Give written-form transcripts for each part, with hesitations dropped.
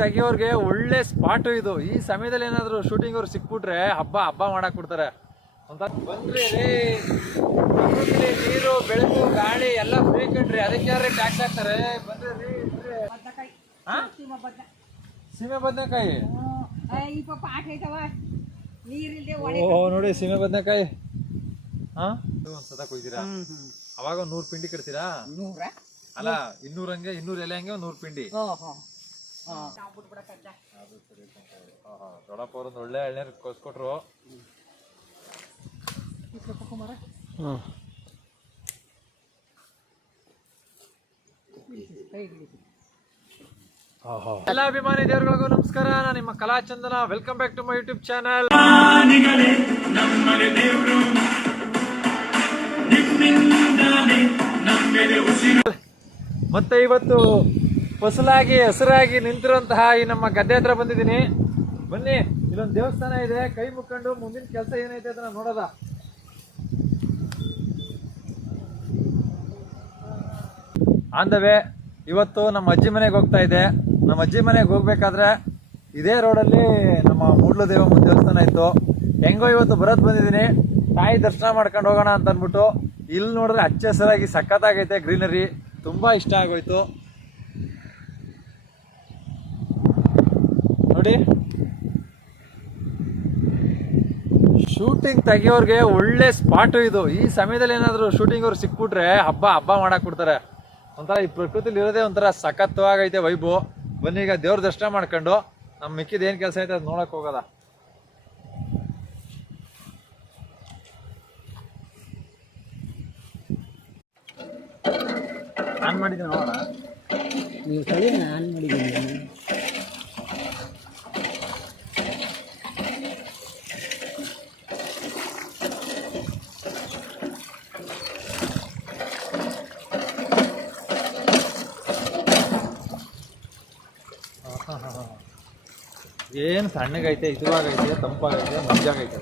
ತೆಗಿಯೋರ್ಗೆ ಒಳ್ಳೆ ಸ್ಪಾಟು ಇದು. ಈ ಸಮಯದಲ್ಲಿ ಏನಾದ್ರು ಶೂಟಿಂಗ್ ಅವ್ರು ಸಿಕ್ಬಿಟ್ರೆ ಹಬ್ಬ ಮಾಡಕ್ ಬಿಡ್ತಾರೆ. ಬಂದ್ರಿ ರೀ, ಪ್ರಕೃತಿಲಿ ನೀರು ಬೆಳಕು ಗಾಳಿ ಎಲ್ಲ ಫ್ರೀ ಕಂಡ್ರಿ, ಅದಕ್ಕೆ ಯಾರು ಟ್ಯಾಕ್ಸ್ ಹಾಕ್ತಾರೆ. ಬಂದ್ರಿ ರೀ. ಸೀಮೆ ಬದನೆಕಾಯಿ ನೋಡಿ, ಸೀಮೆ ಬದನೆಕಾಯಿ ಒಂದ್ಸತ ಕೊಯ್ತೀರಾ? ಅವಾಗ 100 ಪಿಂಡಿ ಕಟ್ತೀರಾ? ಅಲ್ಲ 200 ಹಂಗೆ 200 ಎಲೆ ಹಂಗೆ 100 ಪಿಂಡಿ. ದೊಡ್ಡಪ್ಪ ಅವ್ರೊಂದು ಒಳ್ಳೆ ಎಳ್ನೀರು ಕೊಸ್ಕೊಟ್ರು. ಎಲ್ಲ ಅಭಿಮಾನಿ ದೇವರುಗಳಿಗೂ ನಮಸ್ಕಾರ. ನಾನು ನಿಮ್ಮ Kalachandana. Welcome back to my YouTube channel. ಮತ್ತೆ ಇವತ್ತು ಫಸಲಾಗಿ ಹಸಿರಾಗಿ ನಿಂತಿರುವಂತಹ ಈ ನಮ್ಮ ಗದ್ದೆ ಹತ್ರ ಬಂದಿದ್ದೀನಿ. ಬನ್ನಿ, ಇಲ್ಲೊಂದು ದೇವಸ್ಥಾನ ಇದೆ. ಕೈ ಮುಕ್ಕೊಂಡು ಮುಂದಿನ ಕೆಲಸ ಏನೈತೆ ಅದನ್ನ ನೋಡೋದ. ಆನ್ ದ ವೇ ಇವತ್ತು ನಮ್ಮ ಅಜ್ಜಿ ಮನೆಗೆ ಹೋಗ್ತಾ ಇದೆ. ನಮ್ಮ ಅಜ್ಜಿ ಮನೆಗೆ ಹೋಗ್ಬೇಕಾದ್ರೆ ಇದೇ ರೋಡಲ್ಲಿ ನಮ್ಮ ಮೂಡ್ಲು ದೇವಮ್ಮ ದೇವಸ್ಥಾನ ಇತ್ತು. ಹೆಂಗೋ ಇವತ್ತು ಬರೋದು ಬಂದಿದ್ದೀನಿ, ತಾಯಿ ದರ್ಶನ ಮಾಡ್ಕೊಂಡು ಹೋಗೋಣ ಅಂತ ಅಂದ್ಬಿಟ್ಟು. ಇಲ್ಲಿ ನೋಡಿದ್ರೆ ಹಚ್ಚ ಹಸಿರಾಗಿ ಸಖತ್ತಾಗೈತೆ, ಗ್ರೀನರಿ ತುಂಬಾ ಇಷ್ಟ ಆಗೋಯ್ತು ನೋಡಿ. ಶೂಟಿಂಗ್ ತೆಗಿಯೋರ್ಗೆ ಒಳ್ಳೆ ಸ್ಪಾಟು ಇದು. ಈ ಸಮಯದಲ್ಲಿ ಏನಾದ್ರು ಶೂಟಿಂಗ್ ಅವ್ರು ಸಿಕ್ಬಿಟ್ರೆ ಹಬ್ಬ ಮಾಡಕ್ ಬಿಡ್ತಾರೆ. ಒಂಥರ ಈ ಪ್ರಕೃತಿಲಿ ಇರೋದೇ ಒಂಥರ ಸಖತ್ವಾಗೈತೆ ವೈಬು. ಬನ್ನಿ, ಈಗ ದೇವ್ರ ದರ್ಶನ ಮಾಡ್ಕೊಂಡು ನಮ್ಮ ಮಿಕ್ಕಿದ ಏನ್ ಕೆಲಸ ಐತೆ ಅದು ನೋಡಕ್ ಹೋಗೋದ. ಆನ್ ಮಾಡಿದ್ದೀನಿ ನೋಡೋಣ. ನೀವು ತಳಿ ಆನ್ ಮಾಡಿದ್ದೀನಿ. ಏನು ಸಣ್ಣಗೈತೆ, ಇದುವಾಗೈತೆ, ತಂಪಾಗೈತೆ, ಮಂಜಾಗೈತೆ.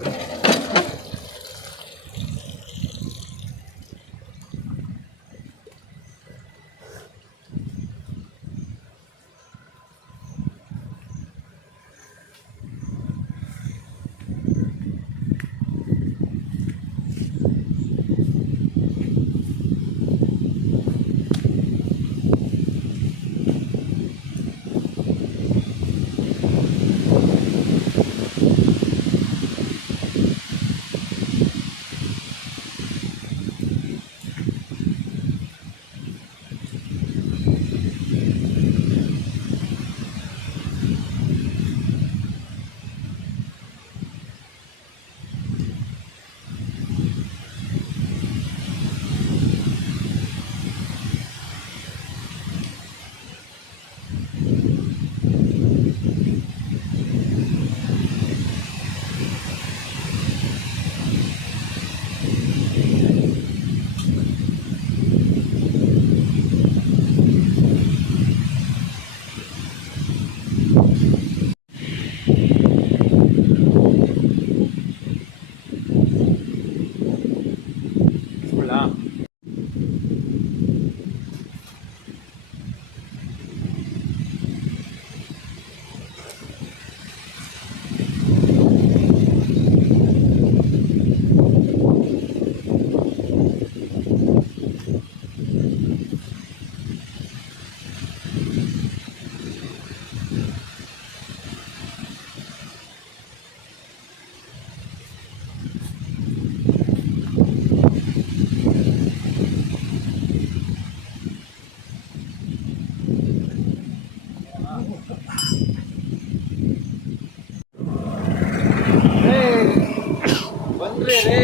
ಪ್ರಕೃತಿಲಿ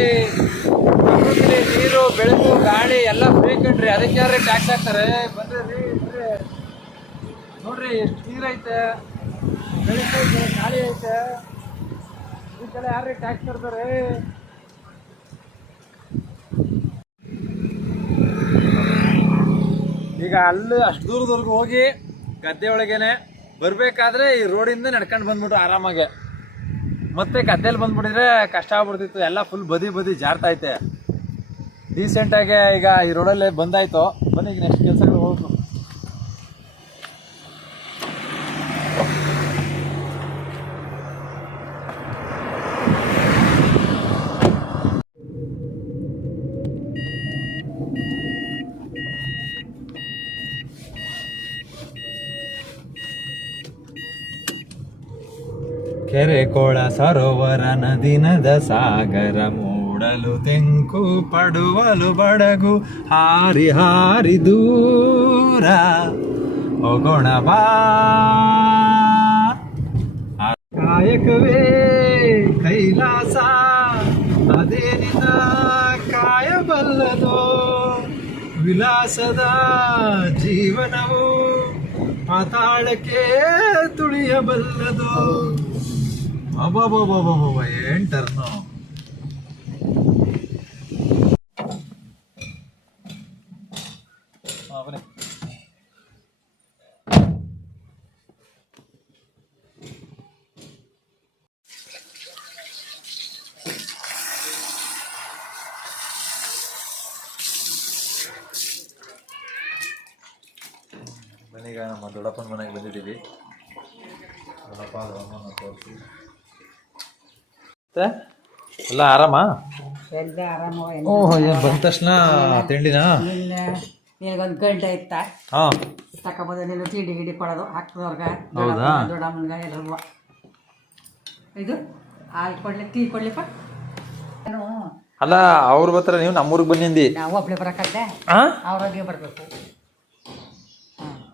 ನೀರು ಬೆಳಕು ಗಾಳಿ ಎಲ್ಲ ಫ್ರೀ ಕಂಡ್ರಿ, ಅದಕ್ಕೆ ಯಾರು ಟ್ಯಾಕ್ಸ್ ಹಾಕ್ತಾರೆ. ಬಂದ್ರಿ ರೀ, ನೋಡ್ರಿ ಎಷ್ಟು ನೀರೈತೆ, ಬೆಳಕೈತೆ, ಗಾಳಿ ಐತೆ, ಇದಕ್ಕೆಲ್ಲ ಯಾರು ಟ್ಯಾಕ್ಸ್ ಕಟ್ತಾರೆ. ಈಗ ಅಲ್ಲಿ ಅಷ್ಟು ದೂರದವರೆಗೂ ಹೋಗಿ ಗದ್ದೆ ಒಳಗೇನೆ ಬರ್ಬೇಕಾದ್ರೆ ಈ ರೋಡಿಂದ ನಡ್ಕೊಂಡು ಬಂದ್ಬಿಟ್ಟು ಆರಾಮಾಗೆ. ಮತ್ತೆ ಗದ್ದೆಯಲ್ಲಿ ಬಂದ್ಬಿಟ್ಟಿದ್ರೆ ಕಷ್ಟ ಆಗ್ಬಿಡ್ತಿತ್ತು. ಎಲ್ಲ ಫುಲ್ ಬದಿ ಜಾರ್ತೈತೆ. ಡೀಸೆಂಟಾಗಿ ಈಗ ಈ ರೋಡಲ್ಲೇ ಬಂದಾಯ್ತು. ಬನ್ನಿ ಈಗ ನೆಕ್ಸ್ಟ್ ಕೆಲಸಗಳು ಹೋಗ್ಬೇಕು. ಕೆರೆ ಕೊಳ ಸರೋವರ ನದಿನದ ಸಾಗರ ಮೂಡಲು ತೆಂಕು ಪಡುವಲು ಬಡಗು ಹಾರಿ ಹಾರಿ ದೂರ ಹೋಗೋಣ ಬಾ ಕಾಯಕವೇ ಕೈಲಾಸ ಅದೇ ನಿನ್ನ ಕಾಯಬಲ್ಲದೋ ವಿಲಾಸದ ಜೀವನವು ಪಾತಾಳಕ್ಕೆ ತುಳಿಯಬಲ್ಲದು ಅಬ್ಬಬ್ಬಬ್ಬಬ್ಬ ಏನ್ ಟರ್ನು ಬನ್ನಿ ಬನ್ನೀಗ ನಮ್ಮ ದೊಡ್ಡಪ್ಪನ ಮನೆಗೆ ಬಂದಿದ್ದೀವಿ. ದೊಡ್ಡಪ್ಪ ಅಮ್ಮನ ತೋರಿಸಿ ಮತ್ತೆ ಎಲ್ಲ ಆರಾಮ? ಎಲ್ಲ ಆರಾಮ. ಓಹೋ, ಏನು ಬಂದ ತಕ್ಷಣ ತಿಂಡಿನಾ? ಒಂದು ಗಂಟೆ ಇತ್ತ ಹಾಂ ತಕೊಂಬಂದು ನೀನು ತಿಂಡಿ ಗಿಂಡಿ ಕೊಡೋದು ಹಾಕ್ತದವ್ರಗ ಹೌದಾ? ದೊಡ್ಡಮ್ಮನ್ಗ ಎಲ್ಲರಿಗೂ ಇದು ಹಾಲು ಕೊಡ್ಲಿ ಟೀ ಕೊಡ್ಲಿಪ್ಪ. ನಾನು ಅಲ್ಲ ಅವ್ರು ಬರ್ತಾರ, ನೀವು ನಮ್ಮೂರಿಗೆ ಬಂದಿಂದಿ. ನಾವು ಒಬ್ಳೆ ಬರೋಕ್ಕಂತೆ ಅವ್ರಿಗೆ ಬರಬೇಕು.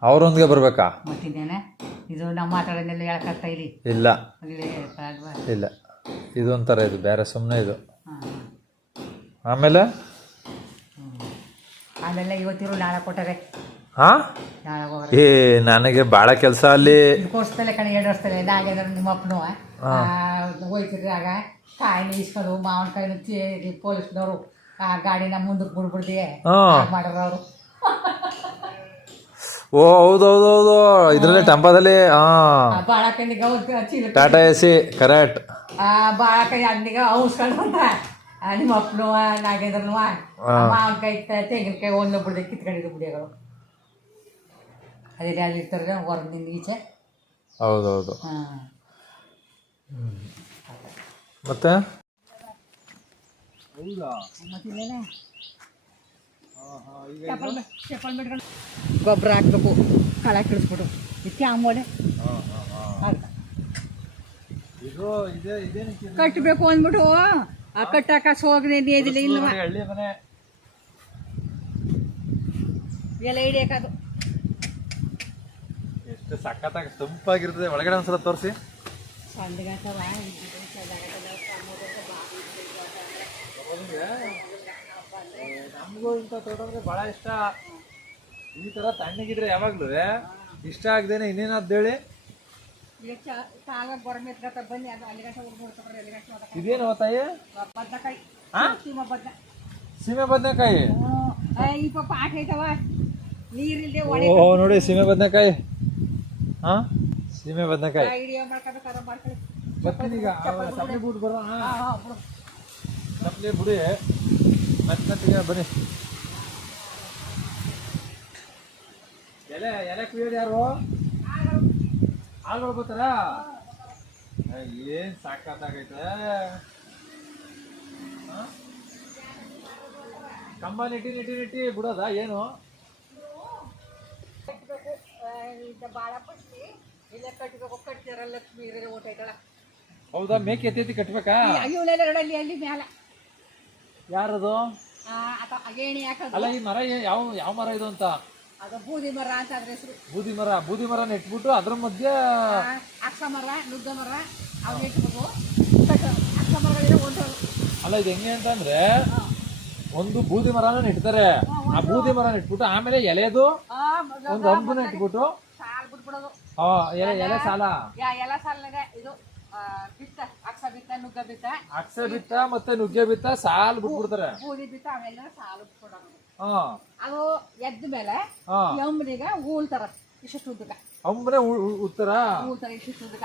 ಅವ್ರೊಂದಿಗೆ ಬರ್ಬೇಕಾ? ಮತ್ತಿನ್ನೇನೆ ಇದು ನಮ್ಮ ಮಾತಾಡೋದನ್ನೆಲ್ಲ ಹೇಳಕ್ಕಾಗ್ತಾ ಇಲ್ಲಿ ಇಲ್ಲ ಅಲ್ಲಿ ಅಲ್ವಾ? ಇಲ್ಲ, ಇದೊಂಥರ ಇದು ಬೇರೆ, ಸುಮ್ಮನೆ ಇದು. ಹಾಂ ಆಮೇಲೆ ಆಮೇಲೆ ಇವತ್ತಿರು ನಾಳೆ ಕೊಟ್ಟರೆ ಹಾ ನಾಳೆ ಹೋಗೋದು. ಏ ನನಗೆ ಭಾಳ ಕೆಲಸ ಅಲ್ಲಿ. ಕೋರ್ಸ್ತಲೆ ಕಣೆ 2 ವರ್ಷದಲ್ಲೇ ನಾಗೇಂದ್ರ ನಿಮ್ಮ ಅಪ್ಪನು ಹೋಯ್ತಿರ್ರಿ ಆಗ ಕಾಯಿನ ಇಸ್ಕೊಂಡು ಮಾವಿನಕಾಯಿನ ಪೊಲೀಸ್ನವರು ಆ ಗಾಡಿನ ಮುಂದಕ್ಕೆ ಬಿಡ್ಬಿಡ್ದಿ ಮಾಡ್ರ ಅವರು. ಓ ಹೌದೌದೌದು, ಇದ್ರಲ್ಲಿ ಟೆಂಪದಲ್ಲಿ ಬಾಳಕೈನಿಗ ಚೀಲ ಟಾಟಾ ಎಸಿ ಕರೆಕ್ಟ್. ಬಾಳಕೈ ಅಂದಿಗ ಔಸ್ಕೊಂಡು ಬಂದ ನಿಮ್ಮ ಅಪ್ಪನು ನಾಗೇಂದ್ರನು ಮಾವಿನಕಾಯಿ ತೆಂಗಿನಕಾಯಿ ಒಂದು ಬಿಡ್ದೆ ಕಿತ್ಕೊಂಡಿದ್ದು ಬಿಡಿಗಳು ಅದೇ ಅಲ್ಲಿ ಇರ್ತಾರೆ ಹೊರಗಿನಿಂದ ಈಚೆ. ಹೌದೌದು. ಹಾಂ ಮತ್ತೆ ಮತ್ತಿಲ್ಲೇನೆ ಗೊಬ್ಬರ ಹಾಕ್ಬೇಕು, ಕಳೆ ಕಿಡಿಸ್ಬಿಟ್ಟು ಇತ್ತಿ ಆಂಬೋಲೆ ಕಟ್ಟಬೇಕು ಅಂದ್ಬಿಟ್ಟು ಆ ಕಟ್ಟಾಕ ಸೋಗನೆ ನೇದಿಲ್ಲ ಇಲ್ಲ ಹಳ್ಳಿ ಮನೆ ಎಲ್ಲ ಹಿಡಿಯಕದು ಎಷ್ಟು ಸಖತ್ತಾಗಿ ತಂಪಾಗಿರ್ತದೆ. ಒಳಗಡೆ ಒಂದ್ಸಲ ತೋರಿಸಿ. ನಮಗೂ ಇಂಥ ತೋಟ ಅಂದ್ರೆ ಬಹಳ ಇಷ್ಟ. ಈ ತರ ತಣ್ಣಗಿದ್ರೆ ಯಾವಾಗ್ಲೂ ಇಷ್ಟ ಆಗದೇನೆ ಇನ್ನೇನಾದ್ ಹೇಳಿ. ಇದೇನು ತಾಯಿ? ಸೀಮೆ ಬದನೆಕಾಯಿ. ಓ ನೋಡಿ, ಸೀಮೆ ಬದನೆಕಾಯಿ. ಹಾ, ಸೀಮೆ ಬದನೆಕಾಯಿ. ಬರ್ತೀನೀಗ ಸಪ್ಲಿ ಬಿಟ್ಟು ಬರೋಣ. ಸಪ್ಲಿ ಬಿಡಿ ಮತ್ತೆ ಬನ್ನಿ. ಎಲೆ ಎಲೆ ಕುಯ್ಯೋದು ಯಾರು? ಆಳ್ಗಳು ಬರ್ತಾರ? ಏನ್ ಸಾಕಾಗೈತೆ. ಕಂಬ ನೆಟ್ಟಿ ನೆಟ್ಟಿ ನೆಟ್ಟಿ ಬಿಡೋದ ಏನು? ಹೌದಾ, ಮೇಕೆ ಎತ್ತಿ ಕಟ್ಬೇಕಾ? ಯಾರದು? ಅಲ್ಲ, ಈ ಮರ ಯಾವ ಯಾವ ಮರ ಇದು ಅಂತ? ಬೂದಿ ಮರ ಅಂತ ಅದ್ರ ಹೆಸರು. ಬೂದಿ ಮರ. ಬೂದಿ ಮರ ನೆಟ್ಬಿಟ್ಟು ಅದ್ರ ಮಧ್ಯೆ ಅಕ್ಷ ಮರ, ನುಗ್ಗ ಮರ ಅವ್ ನೆಟ್ಬೇಕು. ಅಕ್ಷ ಮರಗಳಿದೆ ಒಂದು. ಅಲ್ಲ, ಇದು ಹೆಂಗೆ ಅಂತಂದ್ರೆ ಒಂದು ಬೂದಿ ಮರನ ನೆಟ್ತಾರೆ. ಆ ಬೂದಿ ಮರ ನೆಟ್ಬಿಟ್ಟು ಆಮೇಲೆ ಎಲೆದು ಒಂದು ಅಂಬುನ ಇಟ್ಬಿಟ್ಟು ಸಾಲ್ ಬಿಟ್ಬಿಡೋದು. ಎಲೆ ಸಾಲ ಎಲ್ಲ ಸಾಲಿನಾಗ ಇದು ಬಿತ್ತ, ಅಕ್ಷ ಬಿತ್ತ, ನುಗ್ಗ ಬಿತ್ತ, ಅಕ್ಷ ಬಿತ್ತ ಮತ್ತೆ ನುಗ್ಗೆ ಬಿತ್ತ ಸಾಲ್ ಬಿಟ್ಬಿಡ್ತಾರೆ. ಬೂದಿ ಬಿತ್ತ ಅವೆಲ್ಲ ಸಾಲು ಬಿಟ್ಬಿಡೋದು. ಅದು ಎದ್ದ ಮೇಲೆ ಅಂಬನಿಗೆ ಊಳ್ತಾರ ಇಷ್ಟು ಉದ್ದಕ. ಅಂಬನೇ ಉತ್ತರ ಊಳ್ತಾರ ಇಷ್ಟು ಉದ್ದಕ.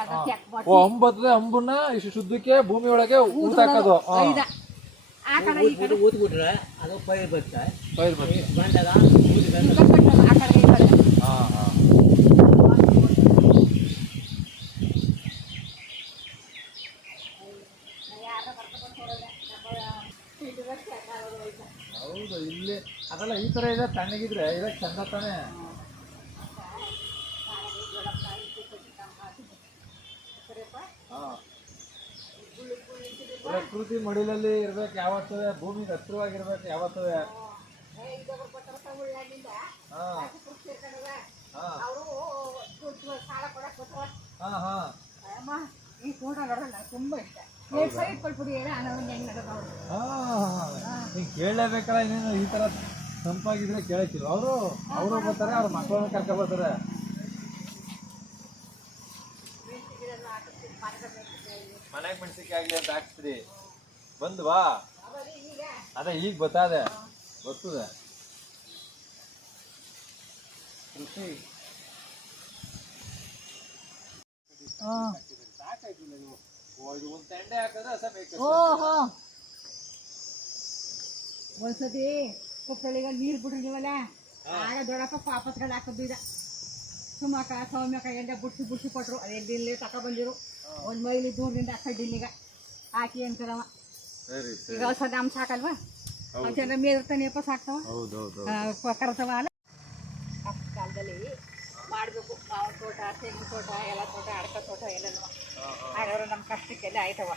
ಅಂಬತ್ತದೆ. ಅಂಬನ್ನ ಇಷ್ಟು ಶುದ್ಧಕ್ಕೆ ಭೂಮಿ ಒಳಗೆ ಊಟಾಕೋದು. ಆ ಕಡೆ ಈ ಕಡೆ ಊದ್ಬಿಟ್ರೆ ಅದು ಪೈರ್ ಬರುತ್ತೆ. ಪೈರ್ ಬರುತ್ತೆ. ಬಂದಾಗ ಆ ಕಡೆ ಈ ಕಡೆ. ಹೌದು, ಇಲ್ಲಿ ಅದೆಲ್ಲ ಈ ತರ ಇದೆ. ತಣ್ಣಗಿದ್ರೆ ಇದಕ್ಕೆ ಚಂದ ತಾನೆ. ಪ್ರಕೃತಿ ಮಡಿಲಲ್ಲಿ ಇರ್ಬೇಕು ಯಾವತ್ತೂ, ಭೂಮಿಗೆ ಹತ್ರವಾಗಿರ್ಬೇಕು ಯಾವತ್ತೂ. ತುಂಬಾ ಇಷ್ಟ. ಕೇಳಲೇಬೇಕಲ್ಲ, ಇನ್ನೇನು ಈ ತರ ತಂಪಾಗಿದ್ರೆ ಕೇಳಕ್ಕಿಲ್ಲ. ಅವರು ಬರ್ತಾರೆ, ಅವ್ರ ಮಕ್ಕಳನ್ನ ಕರ್ಕೊ ಬರ್ತಾರೆ. ಮನೆಗೆ ಮೆಣಸಿನ್ಕಾಯಿ ಆಗ್ಲಿ ಅಂತ ಹಾಕ್ಸ್ರಿ, ಬಂದ್ವಾ? ಅದೇ ಈಗ ಬರ್ತದೆ. ಕೃಷಿ ಇದು ಒಂದು ತೆಂಡೆ ಹಾಕಿದ್ರೆ ಹಸ ಬೇಕು. ಒಂದ್ಸತಿ ಕೊಪ್ಪಳಿಗ ನೀರ್ ಬಿಡ್ರಿವಲ್ಲ, ಆಗ ದೊಡ್ಡಪ್ಪ ಪಾಪಸ್ಗಳು ಹಾಕಿದ್ದು ಈಗ ಸುಮಕ ಸೌಮ್ಯಕ ಎಲ್ಲ ಬುಡ್ಸಿ ಕೊಟ್ರು. ಅದೇ ಡಿಲ್ಲಿ ತಕ ಬಂದಿರು, ಒಂದ್ ಮೈಲಿ ದೂರದಿಂದ ಹಾಕ ಡಿಲ್ಲಿಗ ಹಾಕಿ ಅಂತಾರವ. ಈಗ ಸದ ನಮ್ ಸಾಕಲ್ವಾ, ಚೆನ್ನಾಗಿ ಮೇದಿರ್ತಾನೆಯಪ್ಪ, ಸಾಕ್ತಾವ ಕರ್ತಾವ. ಕಾಲದಲ್ಲಿ ಮಾಡಬೇಕು ಮಾವಿನ ತೋಟ, ತೆಂಗಿನ ತೋಟ, ಎಲ್ಲ ತೋಟ, ಅಡಕ ತೋಟ ಎಲ್ಲನೂ. ಹಾಗಾದ್ರೆ ನಮ್ಮ ಕಷ್ಟಕ್ಕೆಲ್ಲ ಆಯ್ತವ.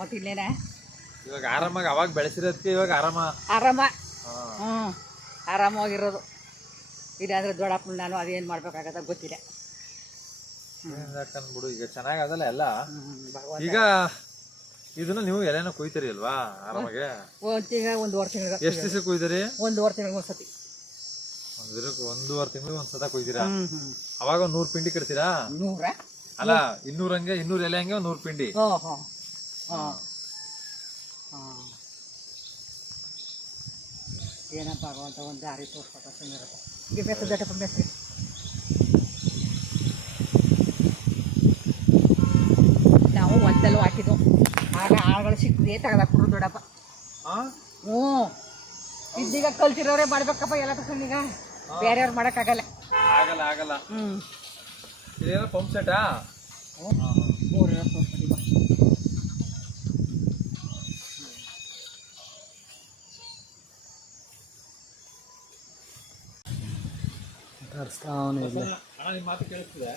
ಮತ್ತೆ ಇಲ್ಲೇನ ಇವಾಗ ಆರಾಮಾಗಿ ಅವಾಗ ಬೆಳೆಸಿರೋದಕ್ಕೆ ಇವಾಗ ಆರಾಮ. ಆರಾಮಾಗಿರೋದು. ಇದಾದ್ರೆ ದೊಡ್ಡಪ್ಪ ನಾನು ಅದೇನು ಮಾಡ್ಬೇಕಾಗತ್ತ ಗೊತ್ತಿಲ್ಲ. ಬಿಡು, ಈಗ ಚೆನ್ನಾಗದಲ್ಲ ಎಲ್ಲ. ಈಗ ಇದನ್ನ ನೀವು ಎಲೆನ ಕುಯ್ತೀರಿ ಅಲ್ವಾ ಆರಾಮಾಗೆ? ಒಂದೂವರೆ ತಿಂಗಳಿಗೆ. ಎಷ್ಟು ದಿವಸ ಕುಯ್ತೀರಿ? ಒಂದೂವರೆ ತಿಂಗಳಿಗೆ ಒಂದ್ಸತಿ. ಒಂದೂವರೆ ತಿಂಗಳಿಗೆ ಒಂದ್ಸತ ಕುಯ್ತೀರಾ? ಅವಾಗ 100 ಪಿಂಡಿ ಕಟ್ತೀರಾ? 100 ಅಲ್ಲ, 200 ಹಂಗೆ, 200 ಎಲೆ ಹಂಗೆ 100 ಪಿಂಡಿ. ಏನಪ್ಪ ಆಗುವಂತ ಒಂದು ದಾರಿ ತೋರ್ಸ್ಕೊಟ್ಟ ಸುಂದರಪ್ಪ. ಈಗ ಬೆಟ್ಟಪ್ಪ ಬೆಸ್ರಿ ನಾವು ಒಂದಲ್ಲೂ ಹಾಕಿದ್ವು. ಆಗ ಆಳುಗಳು ಸಿಕ್ಕದೆ ತೆಗೆದಾಕ್ಬಿಟ್ರು ದೊಡ್ಡಪ್ಪ. ಹ್ಞೂ, ಇದ್ದೀಗ ಕಲ್ತಿರೋರೇ ಮಾಡ್ಬೇಕಪ್ಪ ಎಲ್ಲ ತಗೊಂಡೀಗ, ಬೇರೆಯವ್ರು ಮಾಡೋಕ್ಕಾಗಲ್ಲ. ಆಗಲ್ಲ. ಇದೇನೋ ಪಂಪ್ ಸೆಟಾ? ನಿಮ್ಮ ಮಾತು ಕೇಳಿಸ್ತಿದೆ?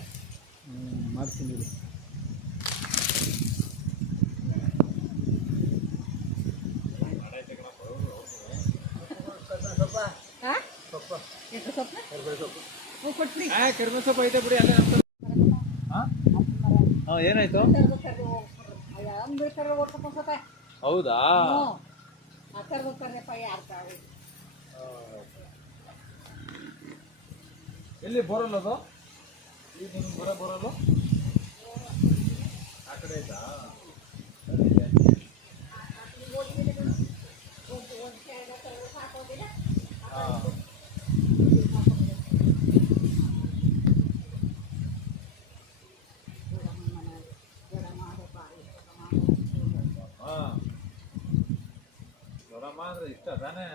ಮಾಡ್ತೀನಿ. ಕಡಿಮೆ ಸೊಪ್ಪು ಐತೆ ಬಿಡಿ. ಏನಾಯ್ತು? ಹೌದಾ? ಎಲ್ಲಿ ಬೋರಲ್ ಅದು? ಈಗ ನಿಮ್ಗೆ ಬೋರಲ್ಲು ಆ ಕಡೆ ಆಯ್ತಾ? ದೊಡ್ಡಮ್ಮ ಅಂದ್ರೆ ಇಷ್ಟ ತಾನೇ?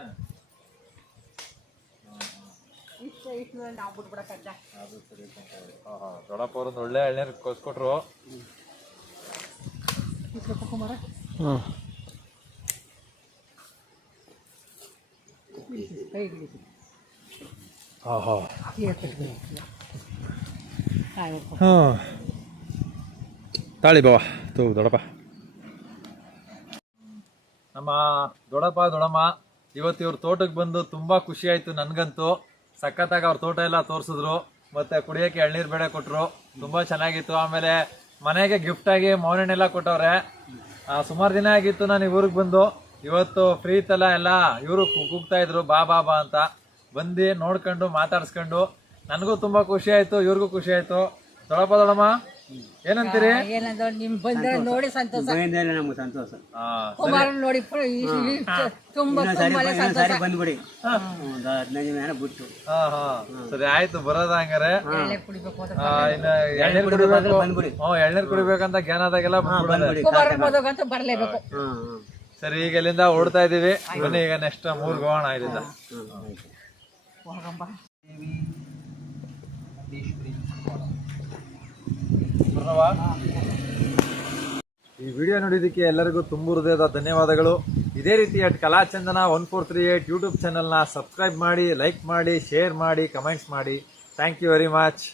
ನಾವು ಬಿಟ್ಬಿಡಕ್ಕಂತ. ಅದು ಸರಿ. ದೊಡ್ಡಪ್ಪ ಅವ್ರೊಂದು ಒಳ್ಳೆ ಎಳ್ನೀರು ಕೊಸ್ಕೊಟ್ರು. ತಾಳಿ ಬಾವ ದೊಡ್ಡಪ್ಪ. ನಮ್ಮ ದೊಡ್ಡಮ್ಮ ಇವತ್ತು ಇವ್ರ ತೋಟಕ್ಕೆ ಬಂದು ತುಂಬಾ ಖುಷಿ ಆಯ್ತು ನನಗಂತೂ. ಸಖತ್ತಾಗಿ ಅವ್ರ ತೋಟ ಎಲ್ಲ ತೋರಿಸಿದ್ರು, ಮತ್ತೆ ಕುಡಿಯೋಕೆ ಎಳ್ನೀರು ಬೇಳೆ ಕೊಟ್ರು, ತುಂಬಾ ಚೆನ್ನಾಗಿತ್ತು. ಆಮೇಲೆ ಮನೆಗೆ ಗಿಫ್ಟ್ ಆಗಿ ಮಾವಿನೆಲ್ಲ ಕೊಟ್ಟವ್ರೆ. ಸುಮಾರು ದಿನ ಆಗಿತ್ತು ನಾನು ಊರಿಗೆ ಬಂದು. ಇವತ್ತು ಫ್ರೀ ಇತ್ತಲ್ಲ, ಎಲ್ಲ ಇವರು ಕೂಗ್ತಾ ಇದ್ರು ಬಾ ಅಂತ. ಬಂದು ನೋಡ್ಕೊಂಡು ಮಾತಾಡ್ಸ್ಕೊಂಡು ನನಗೂ ತುಂಬಾ ಖುಷಿ ಆಯ್ತು, ಇವ್ರಿಗೂ ಖುಷಿ ಆಯ್ತು. ದೊಡ್ಡಮ್ಮ ಏನಂತೀರಿ? ಏನಂದ್ರೆ ನಿಮ್ ಬಂದ್ರೆ ನೋಡಿ ಸಂತೋಷ, ನಮ್ಗೆ ಸಂತೋಷ. ಕುಮಾರನ್ ನೋಡಿ ತುಂಬಾ ಬಂದ್ಬಿಡಿ, 15 ದಿನ ಬಿಟ್ಟು. ಸರಿ ಆಯ್ತು, ಬರೋದ ಹಂಗಾರೆ. ಕುಡಿಬೇಕು ಎಳ್ನೀರು ಕುಡಿಬೇಕು, ಎಳ್ನೀರು ಕುಡಿಬೇಕಂತ ಜ್ಞಾನದಾಗೆಲ್ಲ ಕುಮಾರನ್ ಬರ್ಲೇಬೇಕು. ಸರಿ, ಈಗ ಇಲ್ಲಿಂದ ಓಡ್ತಾ ಇದೀವಿ. ಬನ್ನಿ ಈಗ ನೆಕ್ಸ್ಟ್ 3 ಹೋಗೋಣ ಇಲ್ಲಿಂದ. ಈ ವಿಡಿಯೋ ನೋಡಿದ್ದಕ್ಕೆ ಎಲ್ಲರಿಗೂ ತುಂಬ ಹೃದಯದ ಧನ್ಯವಾದಗಳು. ಇದೇ ರೀತಿ ಕಲಾಚಂದನ 1438 ಯೂಟ್ಯೂಬ್ ಚಾನಲ್ನ ಸಬ್ಸ್ಕ್ರೈಬ್ ಮಾಡಿ, ಲೈಕ್ ಮಾಡಿ, ಶೇರ್ ಮಾಡಿ, ಕಮೆಂಟ್ಸ್ ಮಾಡಿ. Thank you very much.